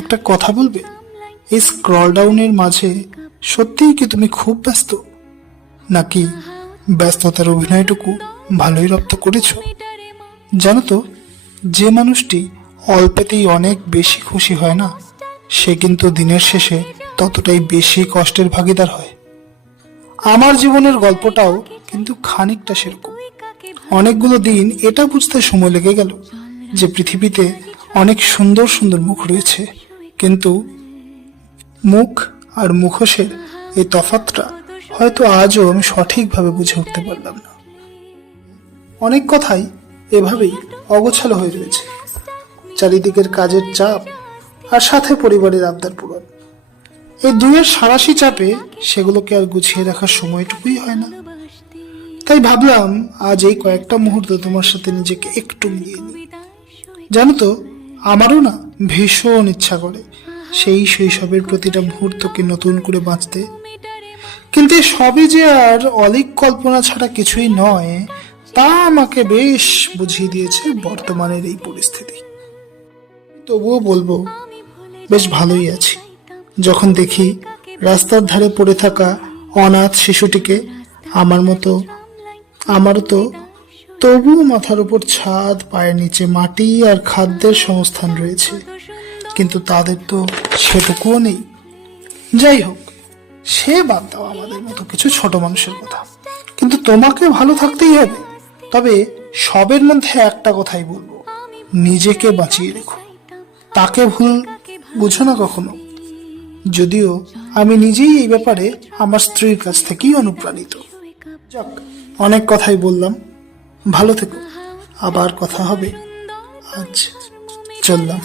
একটা কথা বলবে, এই স্ক্রল ডাউনের মাঝে সত্যিই কি তুমি খুব ব্যস্ত, নাকি ব্যস্ততার অভিনয়টুকু ভালোই রপ্ত করেছো? জানো তো, যে মানুষটি অল্পেতেই অনেক বেশি খুশি হয় না, সে কিন্তু দিনের শেষে ততটাই বেশি কষ্টের ভাগিদার হয়। আমার জীবনের গল্পটাও কিন্তু খানিকটা সেরকম। অনেকগুলো দিন এটা বুঝতে সময় লেগে গেল যে পৃথিবীতে অনেক সুন্দর সুন্দর মুখ রয়েছে, কিন্তু মুখ আর মুখোশের এই তফাৎটা হয়তো আজও আমি সঠিকভাবে বুঝে উঠতে পারলাম না। অনেক কথাই এভাবেই অগোছালো হয়ে রয়েছে, চারিদিকের কাজের চাপ আর সাথে পরিবারের আবদার পূরণ। এই দুয়ের সাঁড়াশি চাপে সেগুলোকে আর গুছিয়ে রাখার সময়টুকুই হয় না। তাই ভাবলাম আজ এই কয়েকটা মুহূর্ত তোমার সাথে নিজেকে একটু মিলিয়ে নিই। জানো তো, আমারও না ভীষণ ইচ্ছা করে সেই শৈশবের প্রতিটা মুহূর্তকে নতুন করে বাঁচতে, কিন্তু এই সবই যে আর অলীক কল্পনা ছাড়া কিছুই নয়, তা আমাকে বেশ বুঝিয়ে দিয়েছে বর্তমানের এই পরিস্থিতি। তবুও বলবো, বেশ ভালোই আছি। যখন দেখি রাস্তার ধারে পড়ে থাকা অনাথ শিশুটিকে, আমারও তো তবুও মাথার উপর ছাদ, পায়ের নিচে মাটি আর খাদ্যের সংস্থান রয়েছে, কিন্তু তাদের তো সেটুকুও নেই। যাই হোক, সে বাদ দাও আমাদের মতো কিছু ছোট মানুষের কথা। কিন্তু তোমাকে ভালো থাকতেই হবে। তবে সবের মধ্যে একটা কথাই বলবো, নিজেকে বাঁচিয়ে রেখো। তাকে ভুল বুঝো না কখনো। যদিও আমি নিজেই এই ব্যাপারে আমার স্ত্রীর কাছ থেকেই অনুপ্রাণিত। যাক, অনেক কথাই বললাম। ভালো থেকো, আবার কথা হবে। আজ চললাম।